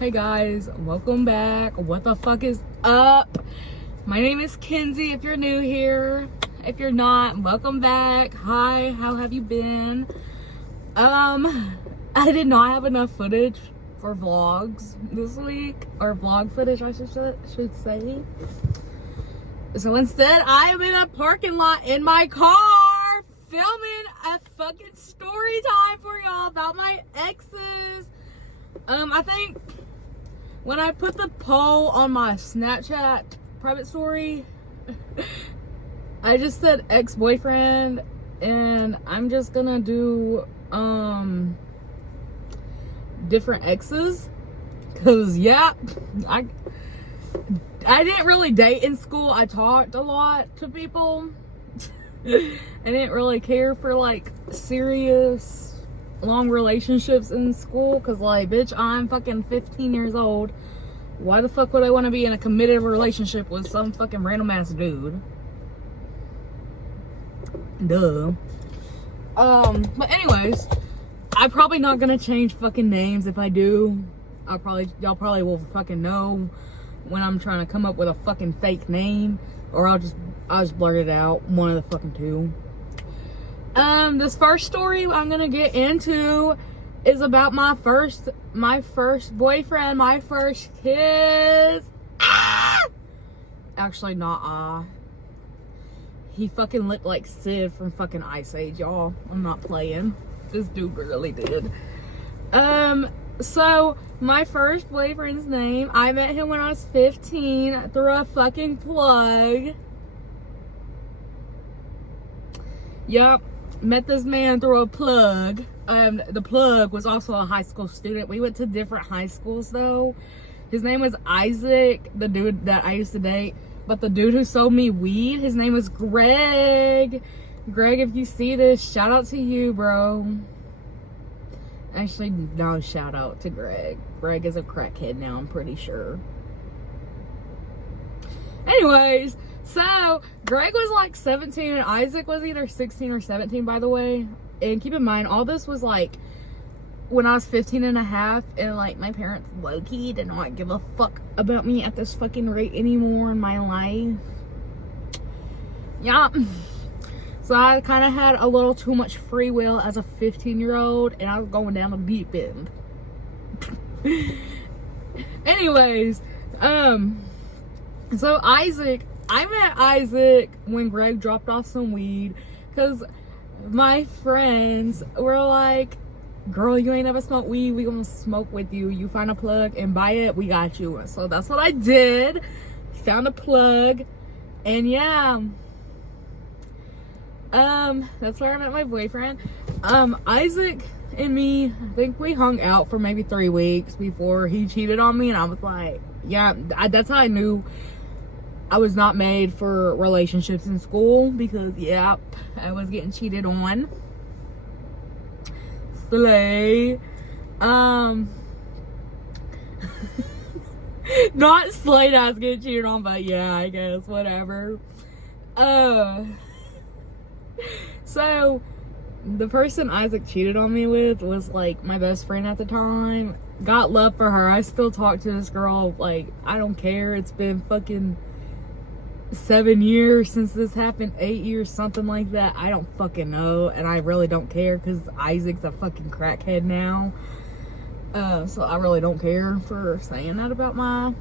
Hey guys, welcome back. What the fuck is up? My name is Kenzie if you're new here. If you're not, welcome back. Hi, how have you been? I did not have enough footage for vlogs this week, or vlog footage I should say. So instead, I am in a parking lot in my car filming a fucking story time for y'all about my exes. I think when I put the poll on my Snapchat private story, I just said ex-boyfriend, and I'm just gonna do different exes, cause yeah, I didn't really date in school. I talked a lot to people. I didn't really care for like serious long relationships in school, because like, bitch, I'm fucking 15 years old. Why the fuck would I want to be in a committed relationship with some fucking random ass dude? Duh. But anyways, I'm probably not gonna change fucking names. If I do, y'all probably will fucking know when I'm trying to come up with a fucking fake name, or I'll just blurt it out, one of the fucking two. This first story I'm gonna get into is about my first boyfriend, my first kiss. Actually, not he fucking looked like Sid from fucking Ice Age, y'all. I'm not playing. This dude really did. So my first boyfriend's name, I met him when I was 15 through a fucking plug. Yup. Met this man through a plug. The plug was also a high school student. We went to different high schools though. His name was Isaac, the dude that I used to date. But the dude who sold me weed, his name was Greg. Greg, if you see this, shout out to you, bro. Actually, no, shout out to Greg. Greg is a crackhead now, I'm pretty sure. Anyways, so Greg was like 17 and Isaac was either 16 or 17, by the way. And keep in mind, all this was like when I was 15 and a half, and like my parents low-key did not give a fuck about me at this fucking rate anymore in my life. Yeah. So I kind of had a little too much free will as a 15-year-old, and I was going down the deep end. Anyways, so Isaac, I met Isaac when Greg dropped off some weed, because my friends were like, girl, you ain't never smoked weed, we gonna smoke with you. You find a plug and buy it, we got you. So that's what I did. Found a plug, and yeah, that's where I met my boyfriend. Isaac and me, I think we hung out for maybe 3 weeks before he cheated on me, and I was like, yeah, that's how I knew I was not made for relationships in school, because yeah, I was getting cheated on. Slay. Not slayed, I was getting cheated on, but yeah, I guess, whatever. So the person Isaac cheated on me with was like my best friend at the time. Got love for her. I still talk to this girl. Like, I don't care. It's been fucking 7 years since this happened, 8 years, something like that. I don't fucking know, and I really don't care, because Isaac's a fucking crackhead now. So I really don't care for saying that about my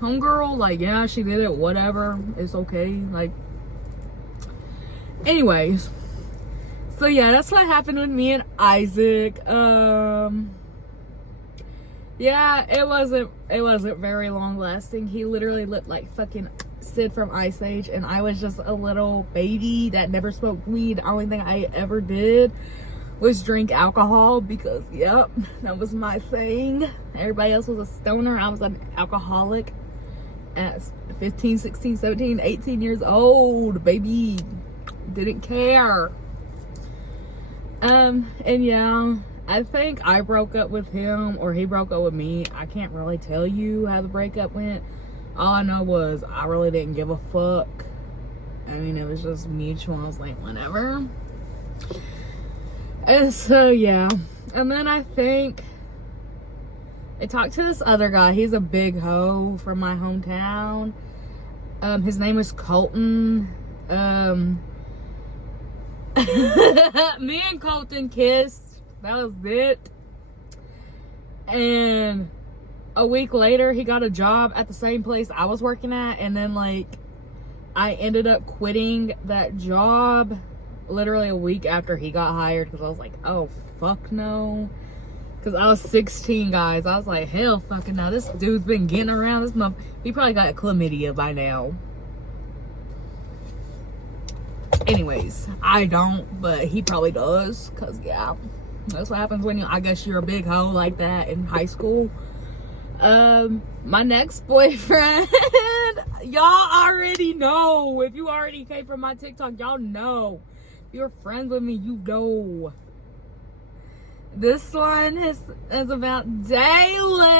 homegirl. Like, yeah, she did it, whatever, it's okay. Like, anyways, so yeah, that's what happened with me and Isaac. Yeah, it wasn't very long lasting. He literally looked like fucking Sid from Ice Age, and I was just a little baby that never smoked weed. The only thing I ever did was drink alcohol, because yep, that was my thing. Everybody else was a stoner. I was an alcoholic at 15, 16, 17, 18 years old, baby. Didn't care. And yeah, I think I broke up with him, or he broke up with me. I can't really tell you how the breakup went. All I know was I really didn't give a fuck. I mean, it was just mutual. I was like, whatever. And so, yeah. And then I think I talked to this other guy. He's a big hoe from my hometown. His name is Colton. Me and Colton kissed. That was it. And a week later, he got a job at the same place I was working at. And then, like, I ended up quitting that job literally a week after he got hired. Because I was like, oh, fuck no. Because I was 16, guys. I was like, hell fucking no. This dude's been getting around. This month. He probably got chlamydia by now. Anyways, I don't, but he probably does. Because, yeah, that's what happens when I guess you're a big hoe like that in high school. My next boyfriend, y'all already know. If you already came from my TikTok, y'all know. If you're friends with me, you know. This one is about Dalen.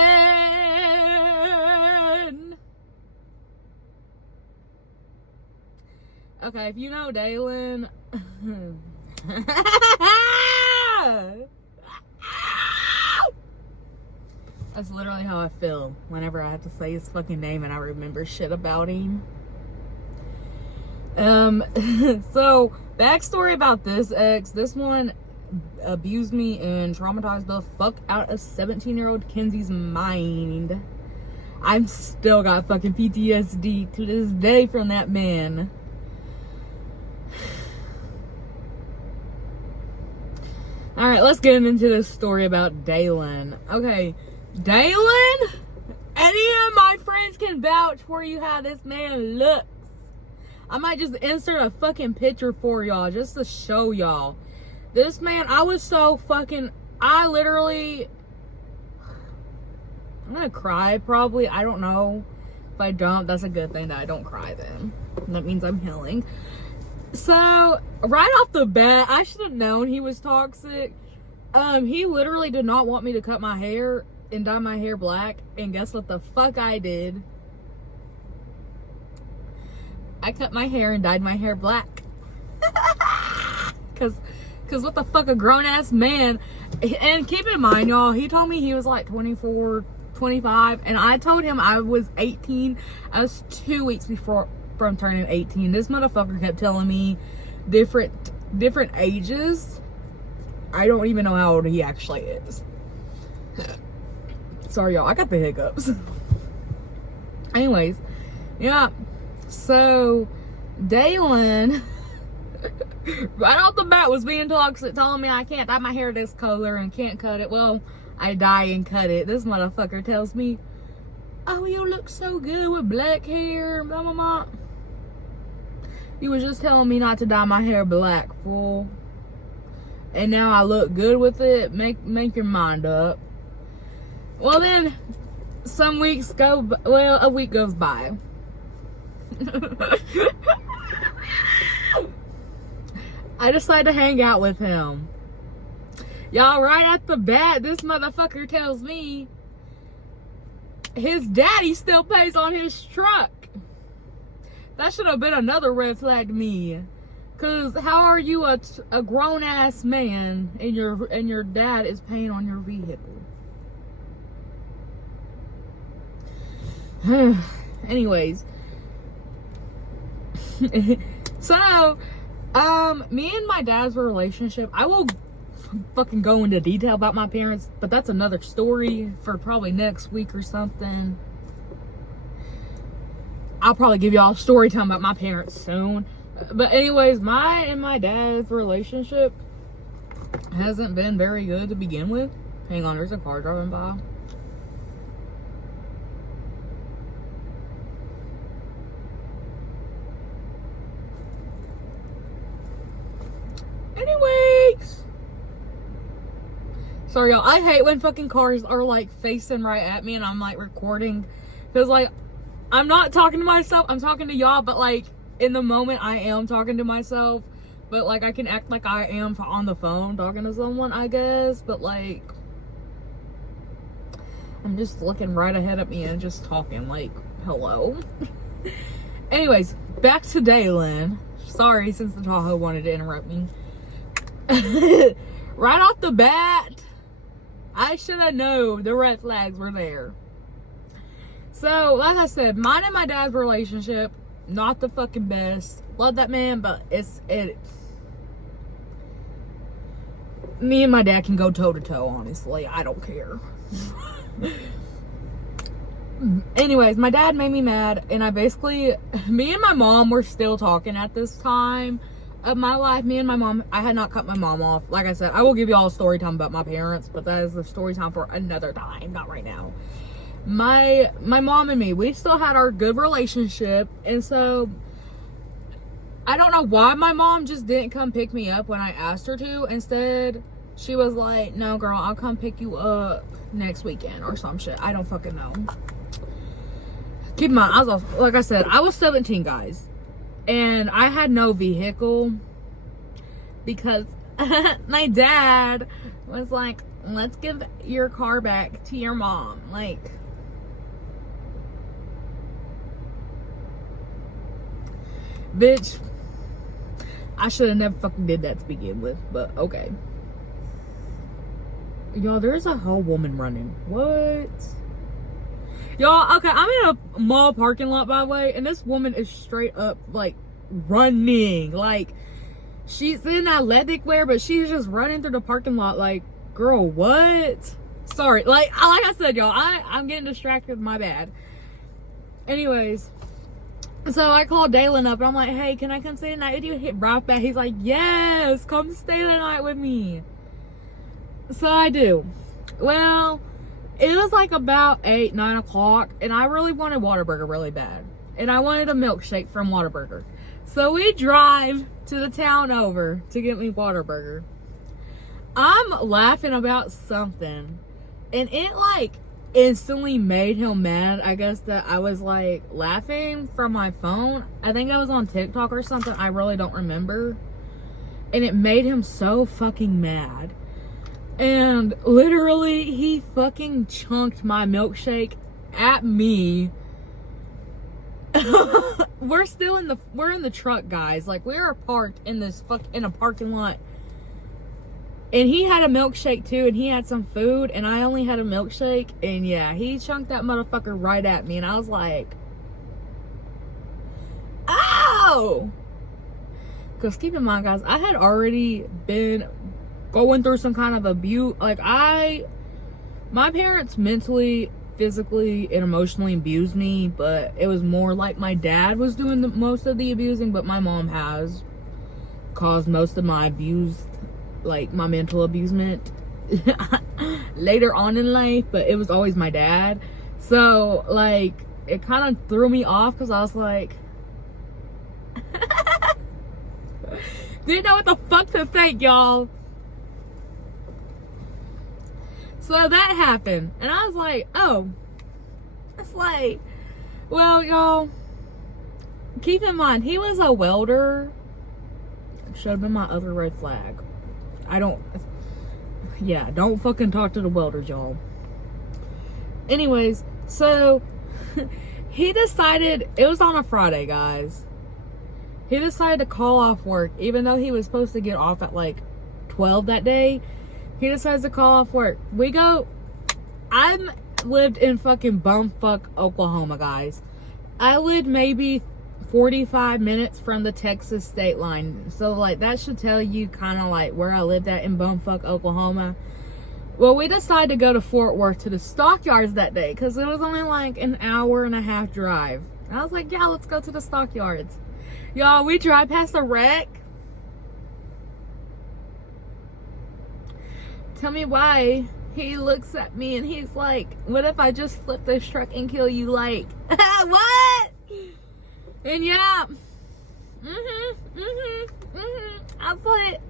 Okay, if you know Dalen, that's literally how I feel whenever I have to say his fucking name and I remember shit about him. So, backstory about this ex. This one abused me and traumatized the fuck out of 17-year-old Kenzie's mind. I'm still got fucking PTSD to this day from that man. Alright, let's get into this story about Dalen. Okay, Dalen? Any of my friends can vouch for you how this man looks. I might just insert a fucking picture for y'all just to show y'all. This man, I was so fucking, I'm gonna cry probably. I don't know. If I don't, that's a good thing that I don't cry then. That means I'm healing. So, right off the bat, I should have known he was toxic. He literally did not want me to cut my hair and dye my hair black. And guess what the fuck I did? I cut my hair and dyed my hair black. Cause what the fuck, a grown-ass man. And keep in mind, y'all, he told me he was like 24, 25. And I told him I was 18. I was 2 weeks from turning 18. This motherfucker kept telling me different ages. I don't even know how old he actually is. Sorry, y'all. I got the hiccups. Anyways, yeah. So, Dalen, right off the bat, was being toxic, telling me I can't dye my hair this color and can't cut it. Well, I dye and cut it. This motherfucker tells me, oh, you look so good with black hair, blah, blah, blah. He was just telling me not to dye my hair black, fool. And now I look good with it. Make your mind up. Well, then, a week goes by. I decided to hang out with him. Y'all, right at the bat, this motherfucker tells me his daddy still pays on his truck. That should have been another red flag to me. Cause how are you a grown ass man and your dad is paying on your vehicle? Anyways. So, me and my dad's relationship, I will fucking go into detail about my parents, but that's another story for probably next week or something. I'll probably give y'all a story time about my parents soon. But anyways, my and my dad's relationship hasn't been very good to begin with. Hang on, there's a car driving by. Anyways. Sorry, y'all. I hate when fucking cars are, like, facing right at me and I'm, like, recording. Because, like, I'm not talking to myself. I'm talking to y'all, but, like, in the moment I am talking to myself. But, like, I can act like I am on the phone talking to someone, I guess. But, like, I'm just looking right ahead at me and just talking, like, hello. Anyways, back to Dalen. Sorry, since the Tahoe wanted to interrupt me. Right off the bat, I should have known the red flags were there. So, like I said, mine and my dad's relationship, not the fucking best. Love that man, but me and my dad can go toe to toe, honestly. I don't care. Anyways, my dad made me mad, and me and my mom were still talking at this time of my life. Me and my mom, I had not cut my mom off. Like I said, I will give you all a story time about my parents, but that is the story time for another time, not right now. My mom and me, we still had our good relationship, and so I don't know why my mom just didn't come pick me up when I asked her to. Instead, she was like, no girl, I'll come pick you up next weekend or some shit. I don't fucking know. Keep in mind, like I said, I was 17, guys, and I had no vehicle because my dad was like, let's give your car back to your mom. Like, bitch, I should have never fucking did that to begin with, but okay. Y'all, there's a whole woman running. What? Y'all, okay, I'm in a mall parking lot, by the way, and this woman is straight up, like, running. Like, she's in athletic wear, but she's just running through the parking lot like, girl, what? Sorry, like I said, y'all, I'm getting distracted, my bad. Anyways, so I called Dalen up, and I'm like, hey, can I come stay the night with you? Hit right back. He's like, yes, come stay the night with me. So I do. Well, it was like about 8, 9 o'clock, and I really wanted Whataburger really bad. And I wanted a milkshake from Whataburger. So we drive to the town over to get me Whataburger. I'm laughing about something, and it like instantly made him mad. I guess that I was like laughing from my phone. I think I was on TikTok or something. I really don't remember. And it made him so fucking mad. And literally, he fucking chunked my milkshake at me. We're in the truck, guys. Like, we are parked in in a parking lot. And he had a milkshake too, and he had some food, and I only had a milkshake. And yeah, he chunked that motherfucker right at me, and I was like, ow! Because keep in mind, guys, I had already been going through some kind of abuse. Like, my parents mentally, physically, and emotionally abused me, but it was more like my dad was doing most of the abusing, but my mom has caused most of my my mental abusement later on in life, but it was always my dad. So, like, it kind of threw me off because I was like, didn't know what the fuck to think, y'all. So that happened, and I was like, oh, it's like, well, y'all, keep in mind, he was a welder. Should have been my other red flag. Don't fucking talk to the welders, y'all. Anyways, so he decided, it was on a Friday, guys. He decided to call off work, even though he was supposed to get off at like 12 that day. He decides to call off work. I lived in fucking bumfuck Oklahoma, guys. I lived maybe 45 minutes from the Texas state line. So, like, that should tell you kind of like where I lived at in bumfuck Oklahoma. Well, we decided to go to Fort Worth to the stockyards that day because it was only like an hour and a half drive. I was like, yeah, let's go to the stockyards. Y'all, we drive past a wreck. Tell me why he looks at me and he's like, what if I just flip this truck and kill you? Like, what? And yeah, I was like,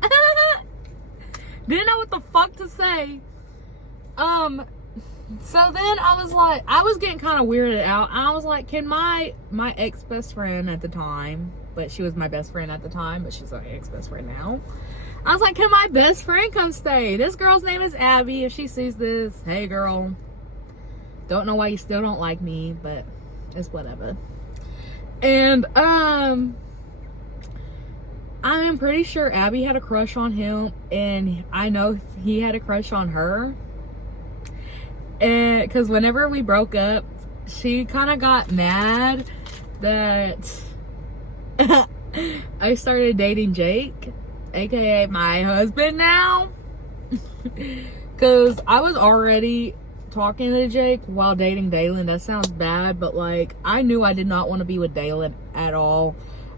didn't know what the fuck to say. So then I was like, I was getting kind of weirded out. I was like, can my ex-best friend at the time, but she was my best friend at the time, but she's my ex-best friend now. I was like, can my best friend come stay? This girl's name is Abby. If she sees this, hey girl. Don't know why you still don't like me, but it's whatever. And I'm pretty sure Abby had a crush on him, and I know he had a crush on her. And because whenever we broke up, she kind of got mad that I started dating Jake, aka my husband now. Because I was already talking to Jake while dating Dalen. That sounds bad, but like, I knew I did not want to be with Dalen at all.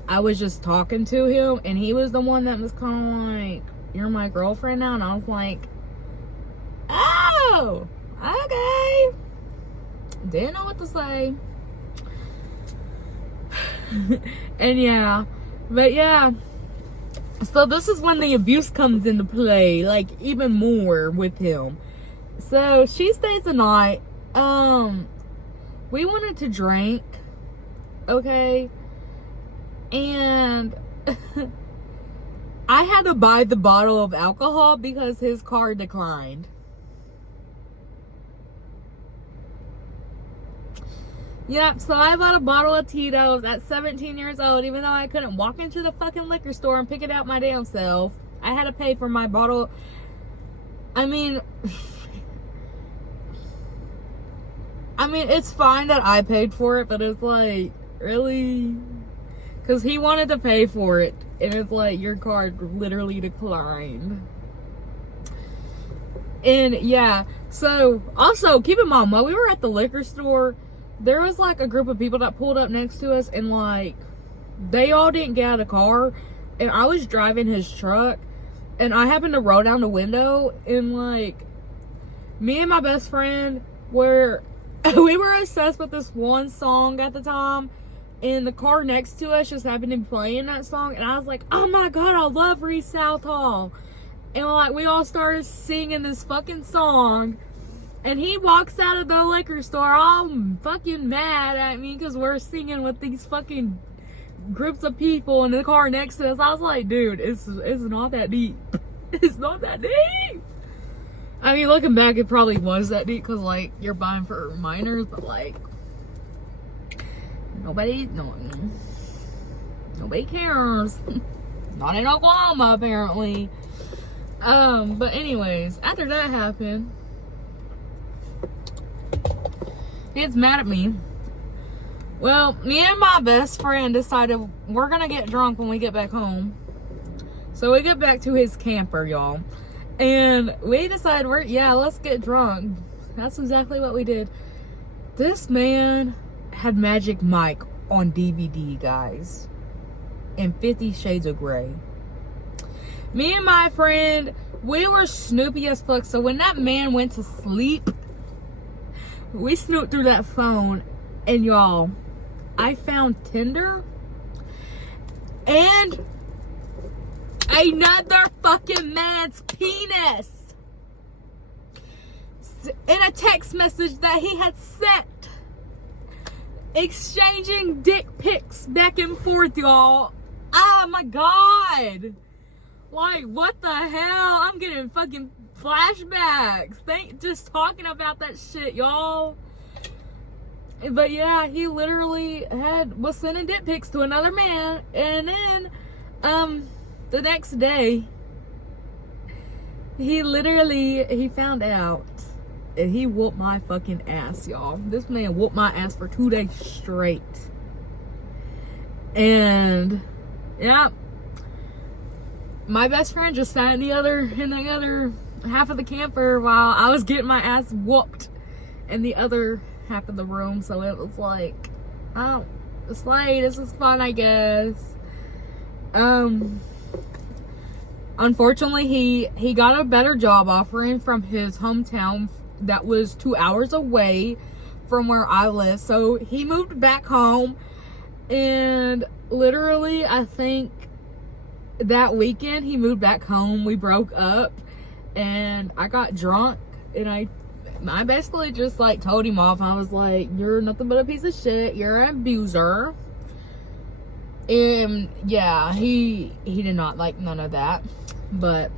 I was just talking to him, and he was the one that was kind of like, you're my girlfriend now. And I was like, oh, okay. Didn't know what to say. And yeah, but yeah, so this is when the abuse comes into play, like even more with him. So she stays the night. We wanted to drink, okay, and I had to buy the bottle of alcohol because his car declined. Yep, so I bought a bottle of Tito's at 17 years old, even though I couldn't walk into the fucking liquor store and pick it out my damn self. I had to pay for my bottle. I mean, it's fine that I paid for it, but it's like, really? Because he wanted to pay for it, and it's like, your card literally declined. And yeah, so also keep in mind, while we were at the liquor store, there was like a group of people that pulled up next to us, and like, they all didn't get out of the car, and I was driving his truck, and I happened to roll down the window, and like, me and my best friend were we were obsessed with this one song at the time, and the car next to us just happened to be playing that song, and I was like, oh my god, I love Reese Southall. And like, we all started singing this fucking song. And he walks out of the liquor store all fucking mad at me because we're singing with these fucking groups of people in the car next to us. I was like, dude, it's not that deep. It's not that deep. I mean, looking back, it probably was that deep because, like, you're buying for minors, but, like, nobody cares. Not in Oklahoma, apparently. But anyways, after that happened, he gets mad at me. Well, me and my best friend decided we're gonna get drunk when we get back home. So we get back to his camper, y'all. And we decided, let's get drunk. That's exactly what we did. This man had Magic Mike on DVD, guys. And 50 Shades of Grey. Me and my friend, we were snoopy as fuck. So when that man went to sleep, we snooped through that phone, and y'all, I found Tinder and another fucking man's penis in a text message that he had sent, exchanging dick pics back and forth, y'all. Oh my god, like, what the hell? I'm getting fucking flashbacks. Just talking about that shit, y'all. But yeah, he literally was sending dick pics to another man, and then the next day he found out, and he whooped my fucking ass, y'all. This man whooped my ass for 2 days straight. And yeah, my best friend just sat in the other half of the camper while I was getting my ass whooped in the other half of the room. So it was like, oh, it's late, this is fun, I guess. Unfortunately, he got a better job offering from his hometown that was 2 hours away from where I live. So he moved back home, and literally, I think that weekend he moved back home. We broke up, and I got drunk, and I basically just like told him off. I was like, you're nothing but a piece of shit, you're an abuser. And yeah, he did not like none of that. But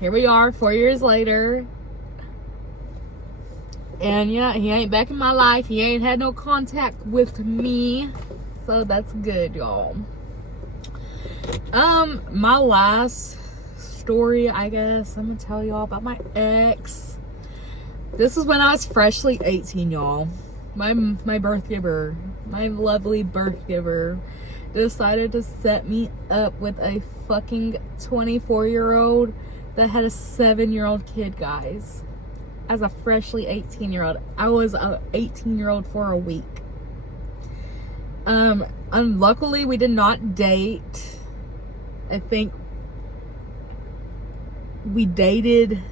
here we are 4 years later, and yeah, he ain't back in my life. He ain't had no contact with me, so that's good, y'all. My last story, I guess I'm gonna tell y'all about my ex. This is when I was freshly 18, y'all. My birth giver, my lovely birth giver, decided to set me up with a fucking 24-year-old that had a 7-year-old kid, guys. As a freshly 18-year-old. I was a 18-year-old for a week. Luckily we did not date. I think we dated,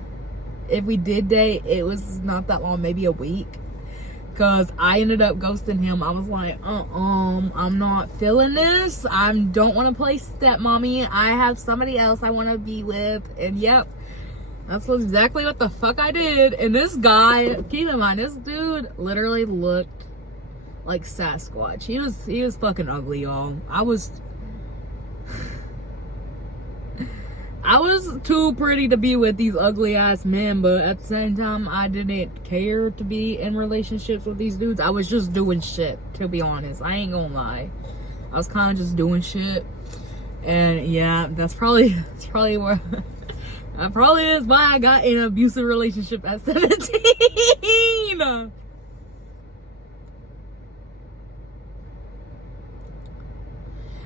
if we did date, it was not that long, maybe a week. Because I ended up ghosting him. I was like, I'm not feeling this. I don't want to play stepmommy. I have somebody else I want to be with. And yep, that's exactly what the fuck I did. And this guy, keep in mind, this dude literally looked like Sasquatch. He was fucking ugly, y'all. I was too pretty to be with these ugly ass men, but at the same time, I didn't care to be in relationships with these dudes. I was just doing shit, to be honest. I ain't gonna lie. I was kind of just doing shit. And yeah, that's probably where that probably is why I got in an abusive relationship at 17.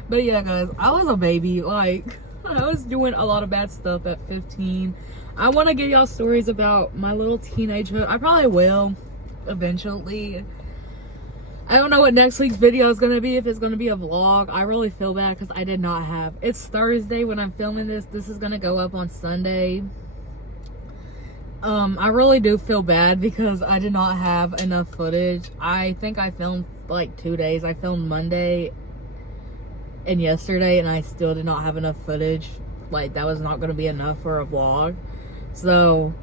But yeah, guys, I was a baby. Like, I was doing a lot of bad stuff at 15. I want to give y'all stories about my little teenagehood. I probably will eventually. I don't know what next week's video is going to be, if it's going to be a vlog. I really feel bad because I did not have. It's Thursday when I'm filming this. This is going to go up on Sunday. I really do feel bad because I did not have enough footage. I think I filmed like 2 days. I filmed Monday and yesterday, and I still did not have enough footage. Like, that was not going to be enough for a vlog. So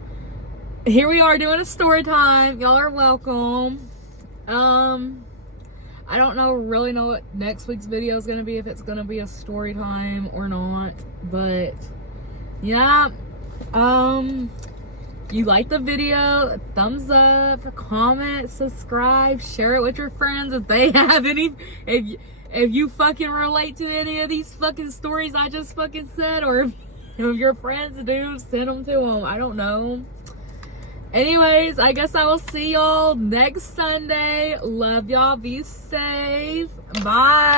here we are doing a story time. Y'all are welcome. I don't really know what next week's video is going to be, if it's going to be a story time or not, but yeah. You like the video, thumbs up, comment, subscribe, share it with your friends if they have any, if you fucking relate to any of these fucking stories I just fucking said, or if your friends do, send them to them. I don't know. Anyways, I guess I will see y'all next Sunday. Love y'all. Be safe. Bye.